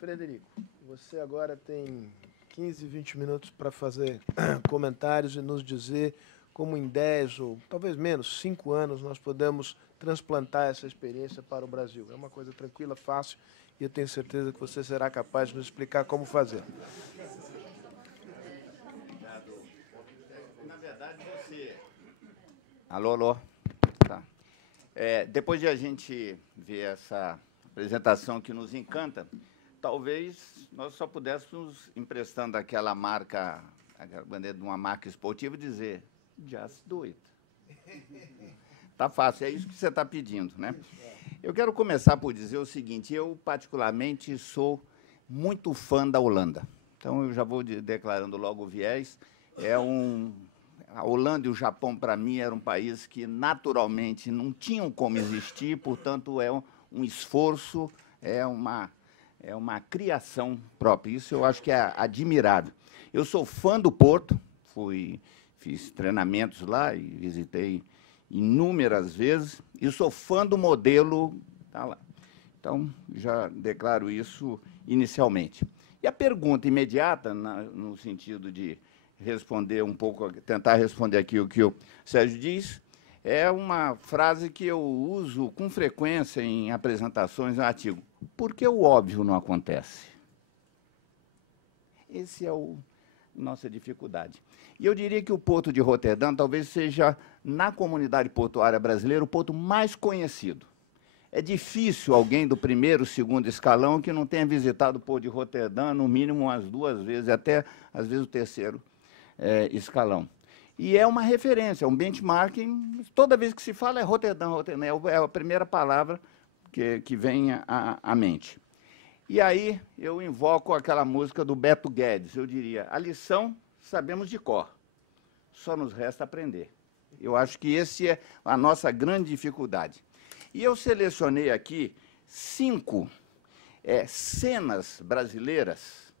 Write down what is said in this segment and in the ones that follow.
Frederico, você agora tem 15, 20 minutos para fazer comentários e nos dizer como em 10 ou talvez menos, 5 anos, nós podemos transplantar essa experiência para o Brasil. É uma coisa tranquila, fácil, e eu tenho certeza que você será capaz de nos explicar como fazer. Obrigado. Na verdade, você... Alô, alô. Tá. Depois de a gente ver essa apresentação que nos encanta, talvez nós só pudéssemos, emprestando aquela marca, a bandeira de uma marca esportiva, dizer, just do it. Tá fácil, é isso que você está pedindo, né? Eu quero começar por dizer o seguinte, eu, particularmente, sou muito fã da Holanda. Então, eu já vou declarando logo o viés. A Holanda e o Japão, para mim, eram um país que, naturalmente, não tinham como existir, portanto, é um esforço, é uma criação própria. Isso eu acho que é admirável. Eu sou fã do Porto, fiz treinamentos lá e visitei inúmeras vezes, e sou fã do modelo. Tá lá. Então, já declaro isso inicialmente. E a pergunta imediata, no sentido de responder um pouco, tentar responder aqui o que o Sérgio diz, é uma frase que eu uso com frequência em apresentações no artigo. Por que o óbvio não acontece? Essa é a nossa dificuldade. E eu diria que o Porto de Roterdã talvez seja, na comunidade portuária brasileira, o porto mais conhecido. É difícil alguém do primeiro, segundo escalão que não tenha visitado o Porto de Roterdã, no mínimo umas 2 vezes, até, às vezes, o terceiro escalão. E é uma referência, é um benchmarking. Toda vez que se fala é Roterdã, Roterdã, é a primeira palavra que vem à mente. E aí eu invoco aquela música do Beto Guedes, eu diria, a lição sabemos de cor, só nos resta aprender. Eu acho que essa é a nossa grande dificuldade. E eu selecionei aqui 5 cenas brasileiras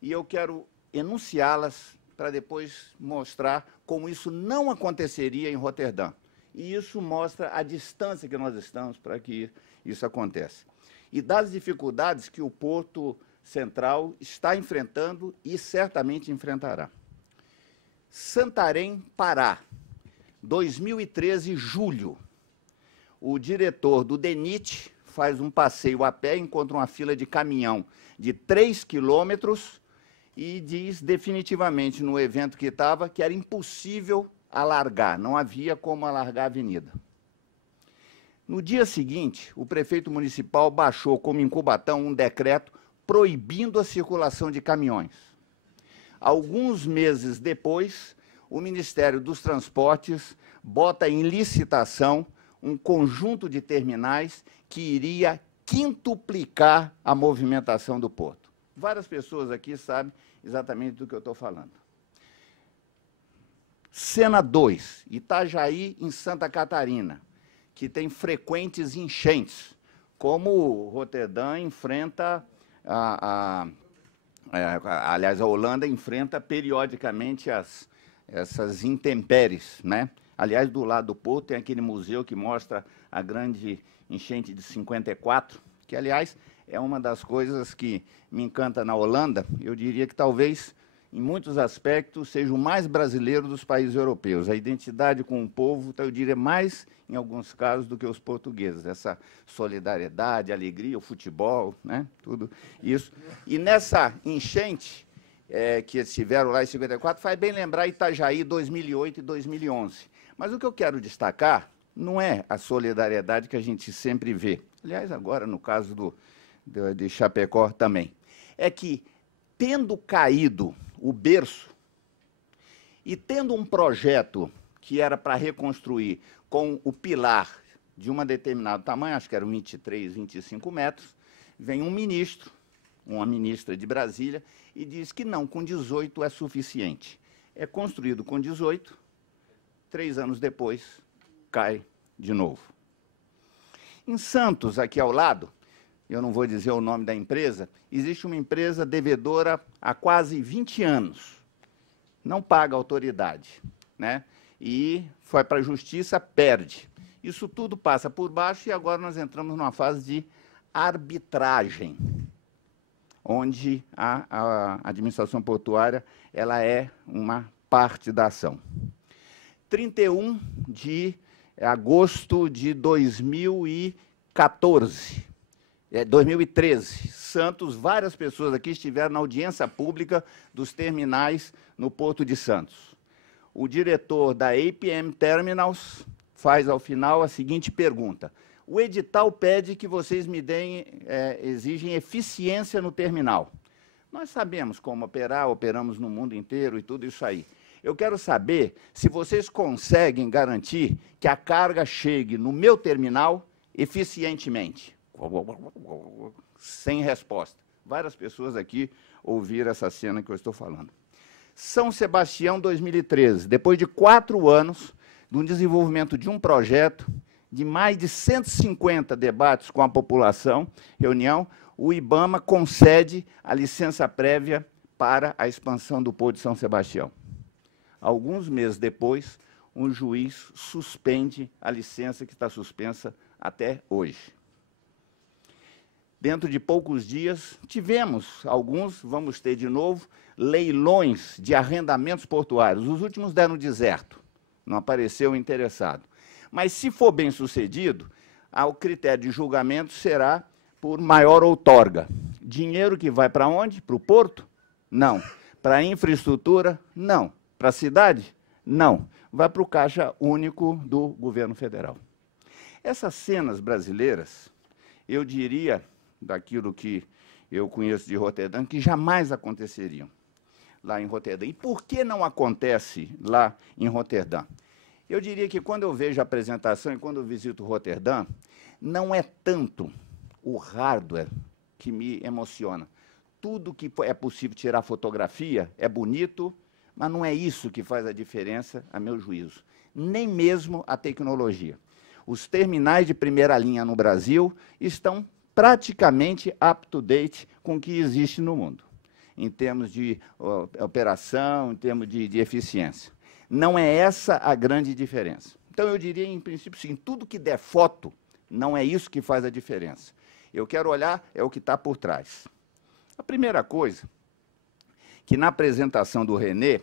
e eu quero enunciá-las para depois mostrar como isso não aconteceria em Roterdã. E isso mostra a distância que nós estamos para que isso aconteça. E das dificuldades que o Porto Central está enfrentando e certamente enfrentará. Santarém, Pará, 2013, julho. O diretor do DENIT faz um passeio a pé, encontra uma fila de caminhão de 3 quilômetros e diz definitivamente, no evento que estava, que era impossível alargar, não havia como alargar a avenida. No dia seguinte, o prefeito municipal baixou como em Cubatão um decreto proibindo a circulação de caminhões. Alguns meses depois, o Ministério dos Transportes bota em licitação um conjunto de terminais que iria quintuplicar a movimentação do porto. Várias pessoas aqui sabem exatamente do que eu estou falando. Cena 2, Itajaí, em Santa Catarina, que tem frequentes enchentes, como Roterdã enfrenta, aliás, a Holanda enfrenta periodicamente essas intempéries, né? Aliás, do lado do Porto tem aquele museu que mostra a grande enchente de 54, que, aliás, é uma das coisas que me encanta na Holanda. Eu diria que talvez, em muitos aspectos, seja o mais brasileiro dos países europeus. A identidade com o povo, eu diria, mais, em alguns casos, do que os portugueses. Essa solidariedade, alegria, o futebol, né? Tudo isso. E nessa enchente que eles tiveram lá em 54, faz bem lembrar Itajaí 2008 e 2011. Mas o que eu quero destacar não é a solidariedade que a gente sempre vê. Aliás, agora, no caso de Chapecó também. É que, tendo caído o berço e tendo um projeto que era para reconstruir com o pilar de um determinado tamanho, acho que eram 23, 25 metros, vem um ministro, uma ministra de Brasília, e diz que não, com 18 é suficiente. É construído com 18, 3 anos depois, cai de novo. Em Santos, aqui ao lado, eu não vou dizer o nome da empresa, existe uma empresa devedora há quase 20 anos. Não paga a autoridade, né? E foi para a justiça, perde. Isso tudo passa por baixo e agora nós entramos numa fase de arbitragem. onde a administração portuária ela é uma parte da ação. 31 de agosto de 2013, Santos, várias pessoas aqui estiveram na audiência pública dos terminais no Porto de Santos. O diretor da APM Terminals faz, ao final, a seguinte pergunta: o edital pede que vocês me deem, exigem eficiência no terminal. Nós sabemos como operar, operamos no mundo inteiro e tudo isso aí. Eu quero saber se vocês conseguem garantir que a carga chegue no meu terminal eficientemente. Sem resposta. Várias pessoas aqui ouviram essa cena que eu estou falando. São Sebastião, 2013, depois de 4 anos do desenvolvimento de um projeto, de mais de 150 debates com a população, reunião, o IBAMA concede a licença prévia para a expansão do Porto de São Sebastião. Alguns meses depois, um juiz suspende a licença que está suspensa até hoje. Dentro de poucos dias, tivemos alguns, vamos ter de novo, leilões de arrendamentos portuários. Os últimos deram deserto, não apareceu interessado. Mas, se for bem sucedido, o critério de julgamento será por maior outorga. Dinheiro que vai para onde? Para o porto? Não. Para a infraestrutura? Não. Para a cidade? Não. Vai para o caixa único do governo federal. Essas cenas brasileiras, eu diria, daquilo que eu conheço de Roterdã, que jamais aconteceriam lá em Roterdã. E por que não acontece lá em Roterdã? Eu diria que, quando eu vejo a apresentação e quando eu visito Roterdã, não é tanto o hardware que me emociona. Tudo que é possível tirar fotografia é bonito, mas não é isso que faz a diferença, a meu juízo. Nem mesmo a tecnologia. Os terminais de primeira linha no Brasil estão praticamente up-to-date com o que existe no mundo, em termos de operação, em termos de eficiência. Não é essa a grande diferença. Então, eu diria, em princípio, sim, tudo que der foto, não é isso que faz a diferença. Eu quero olhar é o que está por trás. A primeira coisa, que na apresentação do René,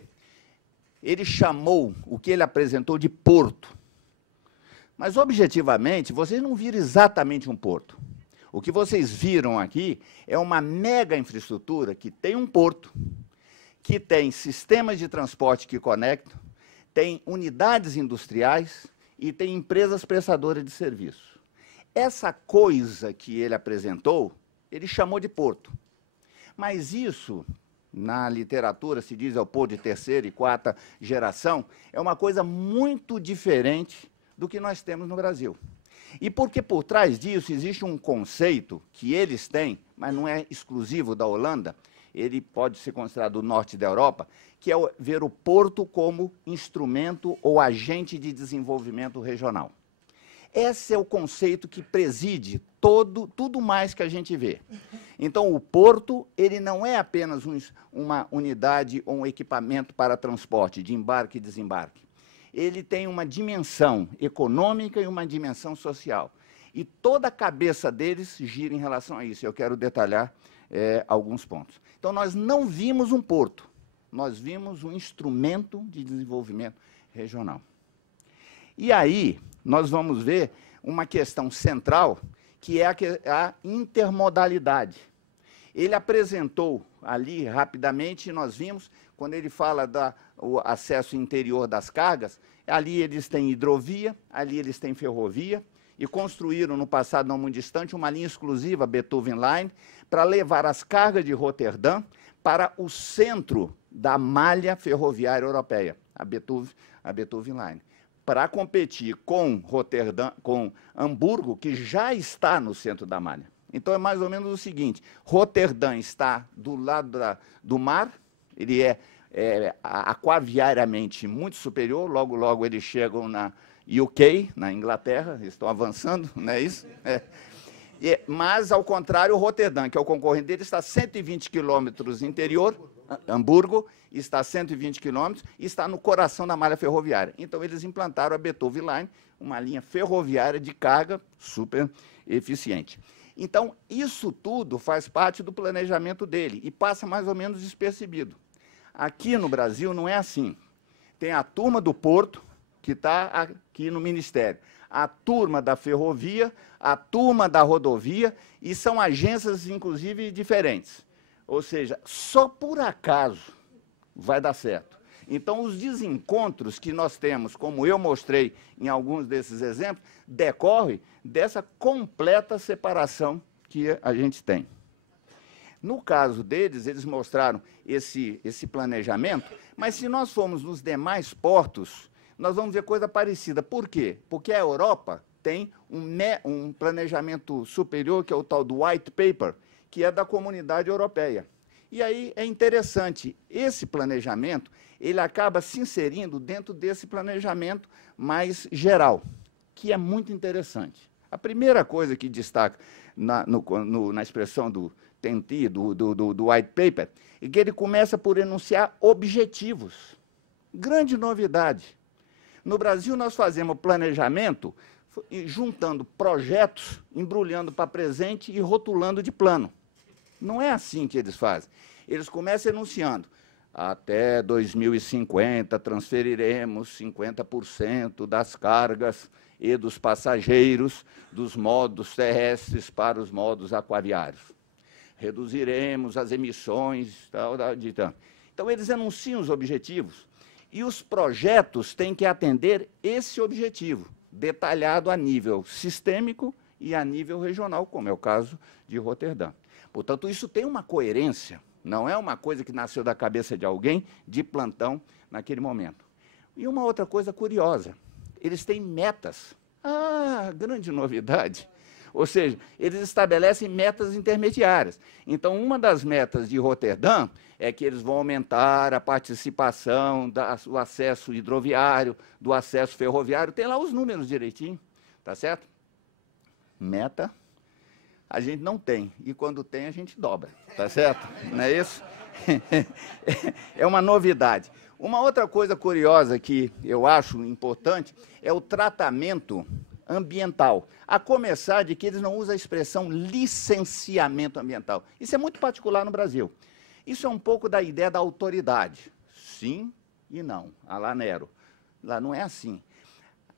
ele chamou o que ele apresentou de porto. Mas, objetivamente, vocês não viram exatamente um porto. O que vocês viram aqui é uma mega infraestrutura que tem um porto, que tem sistemas de transporte que conectam, tem unidades industriais e tem empresas prestadoras de serviço. Essa coisa que ele apresentou, ele chamou de porto. Mas isso, na literatura, se diz é o porto de terceira e quarta geração, é uma coisa muito diferente do que nós temos no Brasil. E porque por trás disso existe um conceito que eles têm, mas não é exclusivo da Holanda, ele pode ser considerado o norte da Europa, que é ver o porto como instrumento ou agente de desenvolvimento regional. Esse é o conceito que preside tudo mais que a gente vê. Então, o porto, ele não é apenas uma unidade ou um equipamento para transporte, de embarque e desembarque. Ele tem uma dimensão econômica e uma dimensão social. E toda a cabeça deles gira em relação a isso. Eu quero detalhar alguns pontos. Então, nós não vimos um porto, nós vimos um instrumento de desenvolvimento regional. E aí, nós vamos ver uma questão central, que é a intermodalidade. Ele apresentou ali, rapidamente, nós vimos, quando ele fala do acesso interior das cargas, ali eles têm hidrovia, ali eles têm ferrovia, e construíram, no passado não muito distante, uma linha exclusiva, Betuwe Line, para levar as cargas de Roterdã para o centro da malha ferroviária europeia, a Betuwe Line, para competir com Roterdã, com Hamburgo, que já está no centro da malha. Então, é mais ou menos o seguinte: Roterdã está do lado do mar, ele é aquaviariamente muito superior, logo, logo eles chegam na UK, na Inglaterra, eles estão avançando, não é isso? Mas, ao contrário, Roterdã, que é o concorrente dele, está a 120 quilômetros interior, Hamburgo está a 120 quilômetros e está no coração da malha ferroviária. Então, eles implantaram a Betuwe Line, uma linha ferroviária de carga super eficiente. Então, isso tudo faz parte do planejamento dele e passa mais ou menos despercebido. Aqui no Brasil não é assim. Tem a turma do porto, que está aqui no Ministério, a turma da ferrovia, a turma da rodovia, e são agências, inclusive, diferentes. Ou seja, só por acaso vai dar certo. Então, os desencontros que nós temos, como eu mostrei em alguns desses exemplos, decorrem dessa completa separação que a gente tem. No caso deles, eles mostraram esse planejamento, mas se nós formos nos demais portos, nós vamos ver coisa parecida. Por quê? Porque a Europa tem um planejamento superior, que é o tal do White Paper, que é da Comunidade Europeia. E aí é interessante, esse planejamento, ele acaba se inserindo dentro desse planejamento mais geral, que é muito interessante. A primeira coisa que destaca na expressão do TEN-T, do White Paper, é que ele começa por enunciar objetivos. Grande novidade. No Brasil, nós fazemos planejamento juntando projetos, embrulhando para presente e rotulando de plano. Não é assim que eles fazem. Eles começam enunciando, até 2050 transferiremos 50% das cargas e dos passageiros dos modos terrestres para os modos aquaviários. Reduziremos as emissões. Então, eles enunciam os objetivos e os projetos têm que atender esse objetivo, detalhado a nível sistêmico e a nível regional, como é o caso de Roterdã. Portanto, isso tem uma coerência, não é uma coisa que nasceu da cabeça de alguém de plantão naquele momento. E uma outra coisa curiosa, eles têm metas. Ah, grande novidade! Ou seja, eles estabelecem metas intermediárias. Então, uma das metas de Roterdã é que eles vão aumentar a participação do acesso hidroviário, do acesso ferroviário, tem lá os números direitinho, tá certo? Meta a gente não tem, e quando tem a gente dobra, tá certo? Não é isso? É uma novidade. Uma outra coisa curiosa que eu acho importante é o tratamento ambiental, a começar de que eles não usam a expressão licenciamento ambiental. Isso é muito particular no Brasil. Isso é um pouco da ideia da autoridade. Sim e não, a lá Nero. Lá não é assim.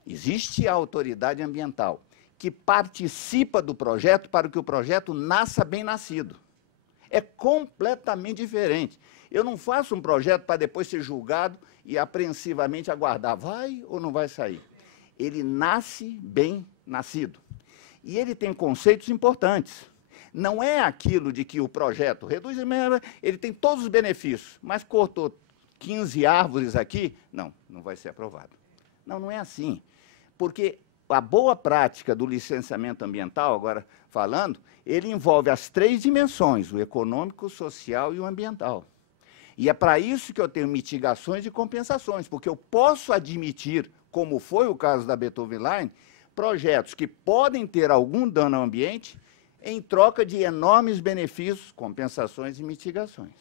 Existe a autoridade ambiental, que participa do projeto para que o projeto nasça bem nascido. É completamente diferente. Eu não faço um projeto para depois ser julgado e apreensivamente aguardar, vai ou não vai sair. Ele nasce bem nascido. E ele tem conceitos importantes. Não é aquilo de que o projeto reduz, ele tem todos os benefícios, mas cortou 15 árvores aqui, não vai ser aprovado. Não, não é assim. Porque a boa prática do licenciamento ambiental, agora falando, ele envolve as 3 dimensões, o econômico, o social e o ambiental. E é para isso que eu tenho mitigações e compensações, porque eu posso admitir, como foi o caso da Beethoven Line, projetos que podem ter algum dano ao ambiente em troca de enormes benefícios, compensações e mitigações.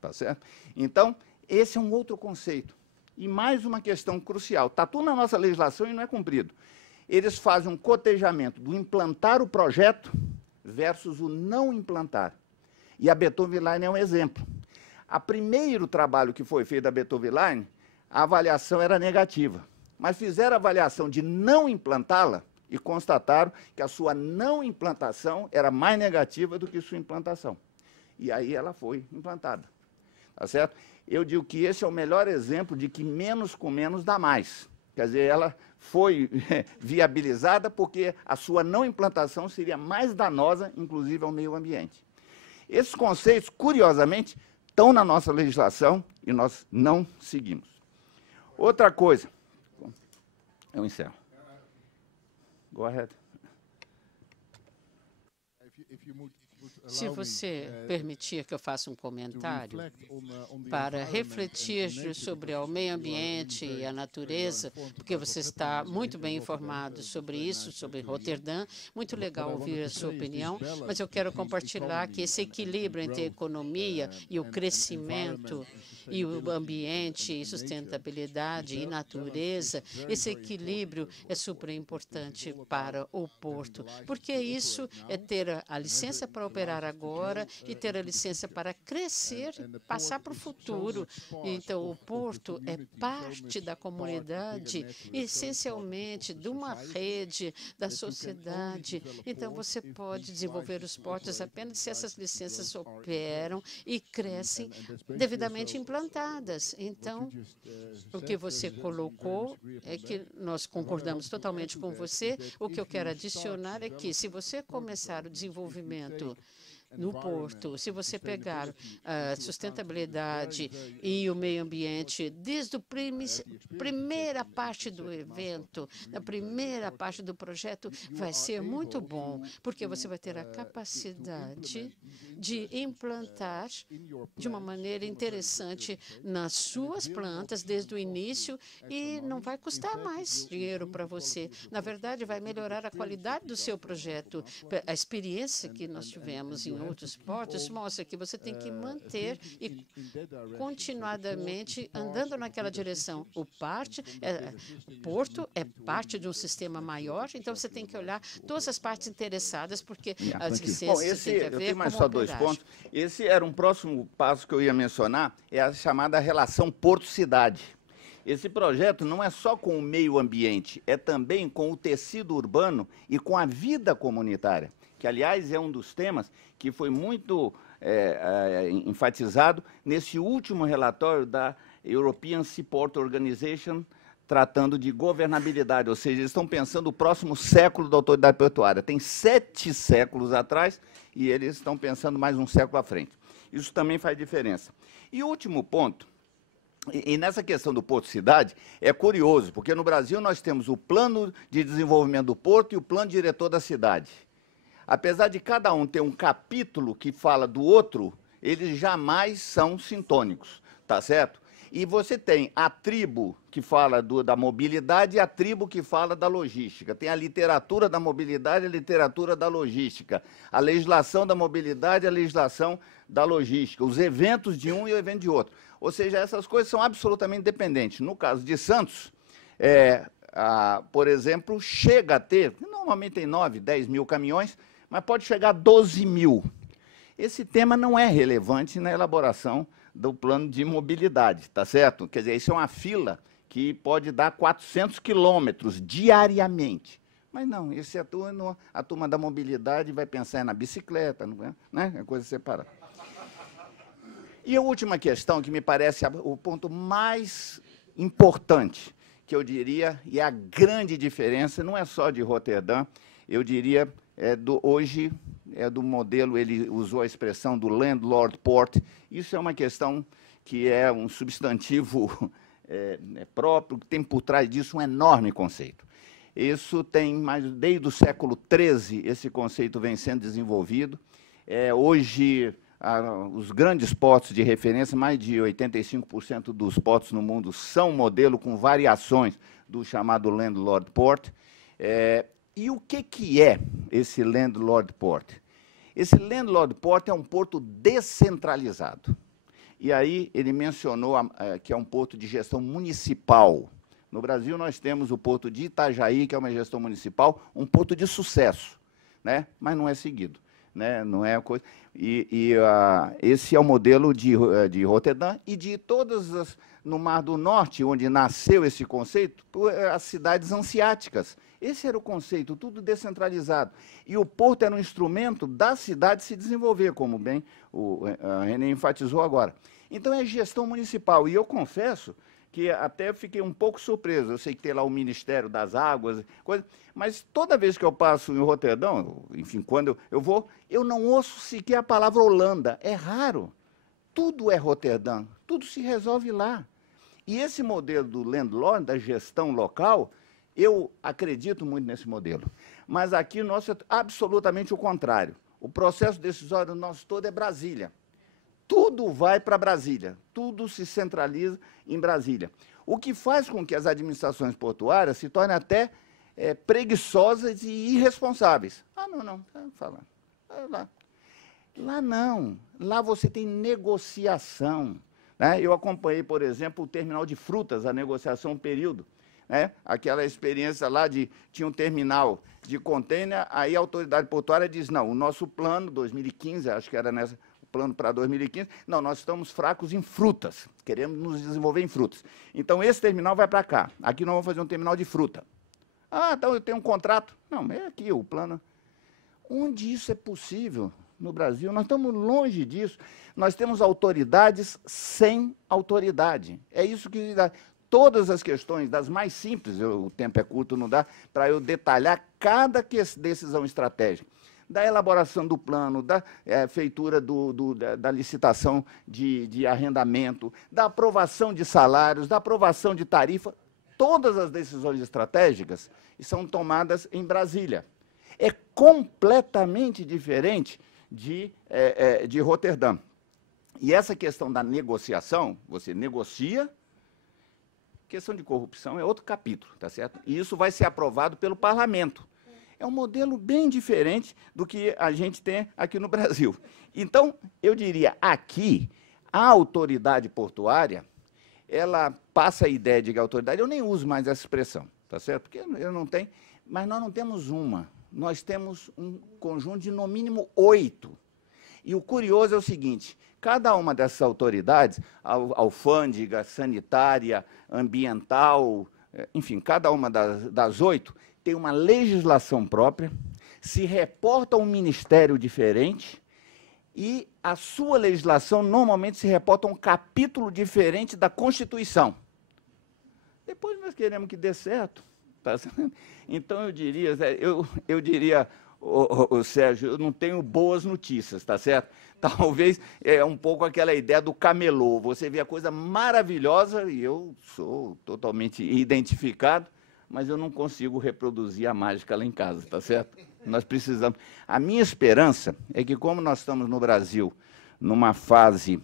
Tá certo? Então, esse é um outro conceito. E mais uma questão crucial. Está tudo na nossa legislação e não é cumprido. Eles fazem um cotejamento do implantar o projeto versus o não implantar. E a Beethoven Line é um exemplo. O primeiro trabalho que foi feito da Beethoven Line, a avaliação era negativa. Mas fizeram a avaliação de não implantá-la e constataram que a sua não implantação era mais negativa do que sua implantação. E aí ela foi implantada. Tá certo? Eu digo que esse é o melhor exemplo de que menos com menos dá mais. Quer dizer, ela foi viabilizada porque a sua não implantação seria mais danosa, inclusive, ao meio ambiente. Esses conceitos, curiosamente, estão na nossa legislação e nós não seguimos. Outra coisa. Eu encerro. Go ahead. If you Se você permitir que eu faça um comentário para refletir sobre o meio ambiente e a natureza, porque você está muito bem informado sobre isso, sobre Roterdã, muito legal ouvir a sua opinião, mas eu quero compartilhar que esse equilíbrio entre a economia e o crescimento e o ambiente e sustentabilidade e natureza, esse equilíbrio é super importante para o porto, porque isso é ter a licença para operar agora e ter a licença para crescer, passar para o futuro. Então, o porto é parte da comunidade, essencialmente de uma rede da sociedade. Então, você pode desenvolver os portos apenas se essas licenças operam e crescem devidamente implantadas. Então, o que você colocou é que nós concordamos totalmente com você. O que eu quero adicionar é que, se você começar o desenvolvimento no porto, se você pegar a sustentabilidade e o meio ambiente desde a primeira parte do evento, da primeira parte do projeto, vai ser muito bom, porque você vai ter a capacidade de implantar de uma maneira interessante nas suas plantas desde o início e não vai custar mais dinheiro para você. Na verdade, vai melhorar a qualidade do seu projeto. A experiência que nós tivemos em outros portos mostra que você tem que manter e continuadamente andando naquela direção. O porto é parte de um sistema maior, então você tem que olhar todas as partes interessadas, porque as licenças têm que haver. Eu tenho mais só dois pontos. Esse era um próximo passo que eu ia mencionar, é a chamada relação porto-cidade. Esse projeto não é só com o meio ambiente, é também com o tecido urbano e com a vida comunitária, que, aliás, é um dos temas que foi muito enfatizado nesse último relatório da European Seaport Organization, tratando de governabilidade, ou seja, eles estão pensando o próximo século da autoridade portuária. Tem 7 séculos atrás e eles estão pensando mais um século à frente. Isso também faz diferença. E o último ponto, e nessa questão do porto-cidade, é curioso, porque no Brasil nós temos o plano de desenvolvimento do porto e o plano diretor da cidade. Apesar de cada um ter um capítulo que fala do outro, eles jamais são sintônicos, tá certo? E você tem a tribo que fala da mobilidade e a tribo que fala da logística. Tem a literatura da mobilidade e a literatura da logística. A legislação da mobilidade e a legislação da logística. Os eventos de um e o evento de outro. Ou seja, essas coisas são absolutamente dependentes. No caso de Santos, por exemplo, chega a ter, normalmente tem 9, 10 mil caminhões, mas pode chegar a 12 mil. Esse tema não é relevante na elaboração do plano de mobilidade, tá certo? Quer dizer, isso é uma fila que pode dar 400 quilômetros diariamente. Mas não, esse a turma da mobilidade vai pensar na bicicleta, né? É coisa separada. E a última questão, que me parece o ponto mais importante, que eu diria, e a grande diferença, não é só de Roterdã, eu diria, hoje é do modelo, ele usou a expressão do landlord port. Isso é uma questão que é um substantivo próprio, que tem por trás disso um enorme conceito. Isso tem desde o século XIII, esse conceito vem sendo desenvolvido. Hoje, os grandes portos de referência, mais de 85% dos portos no mundo são modelo com variações do chamado landlord port. E o que é esse landlord port? Esse landlord port é um porto descentralizado. E aí ele mencionou que é um porto de gestão municipal. No Brasil nós temos o porto de Itajaí, que é uma gestão municipal, um porto de sucesso, né? Mas não é seguido, né? Não é coisa. Esse é o modelo de Roterdã e de todas no Mar do Norte, onde nasceu esse conceito, as cidades hanseáticas. Esse era o conceito, tudo descentralizado. E o porto era um instrumento da cidade se desenvolver, como bem o René enfatizou agora. Então, é gestão municipal. E eu confesso que até fiquei um pouco surpreso. Eu sei que tem lá o Ministério das Águas, mas toda vez que eu passo em Roterdão, enfim, quando eu vou, eu não ouço sequer a palavra Holanda. É raro. Tudo é Roterdã, tudo se resolve lá. E esse modelo do landlord, da gestão local, eu acredito muito nesse modelo. Mas aqui o nosso é absolutamente o contrário. O processo decisório nosso todo é Brasília. Tudo vai para Brasília, tudo se centraliza em Brasília. O que faz com que as administrações portuárias se tornem até preguiçosas e irresponsáveis. Ah, não, fala. Lá não. Lá você tem negociação. Né? Eu acompanhei, por exemplo, o terminal de frutas, a negociação, um período. Né? Aquela experiência lá tinha um terminal de contêiner, aí a autoridade portuária diz, não, o nosso plano, 2015, acho que era o plano para 2015, não, nós estamos fracos em frutas, queremos nos desenvolver em frutas. Então, esse terminal vai para cá. Aqui nós vamos fazer um terminal de fruta. Ah, então eu tenho um contrato. Não, é aqui o plano. Onde isso é possível no Brasil? Nós estamos longe disso. Nós temos autoridades sem autoridade. É isso que dá. Todas as questões, das mais simples, o tempo é curto, não dá para eu detalhar cada decisão estratégica. Da elaboração do plano, da feitura da licitação de arrendamento, da aprovação de salários, da aprovação de tarifa, todas as decisões estratégicas são tomadas em Brasília. É completamente diferente de Roterdã. E essa questão da negociação, você negocia, questão de corrupção é outro capítulo, tá certo? E isso vai ser aprovado pelo parlamento. É um modelo bem diferente do que a gente tem aqui no Brasil. Então, eu diria, aqui, a autoridade portuária, ela passa a ideia de que a autoridade, eu nem uso mais essa expressão, tá certo? Porque eu não tenho, mas nós não temos uma, nós temos um conjunto de, no mínimo, 8. E o curioso é o seguinte, cada uma dessas autoridades, alfândega, sanitária, ambiental, enfim, cada uma das 8, tem uma legislação própria, se reporta a um ministério diferente e a sua legislação normalmente se reporta a um capítulo diferente da Constituição. Depois nós queremos que dê certo. Tá? Então, eu diria, Sérgio, eu não tenho boas notícias, tá certo? Talvez é um pouco aquela ideia do camelô. Você vê a coisa maravilhosa, e eu sou totalmente identificado, mas eu não consigo reproduzir a mágica lá em casa, tá certo? Nós precisamos. A minha esperança é que, como nós estamos no Brasil, numa fase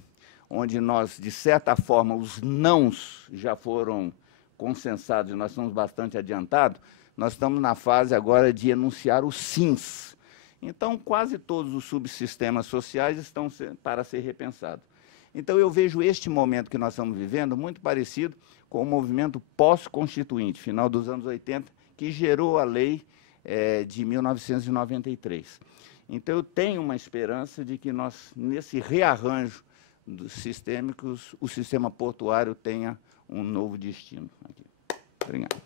onde nós, de certa forma, os nãos já foram consensados e nós estamos bastante adiantados, nós estamos na fase agora de enunciar os sims. Então, quase todos os subsistemas sociais estão para ser repensados. Então, eu vejo este momento que nós estamos vivendo muito parecido com o movimento pós-constituinte, final dos anos 80, que gerou a lei de 1993. Então, eu tenho uma esperança de que nós, nesse rearranjo dos sistêmicos, o sistema portuário tenha um novo destino aqui. Obrigado.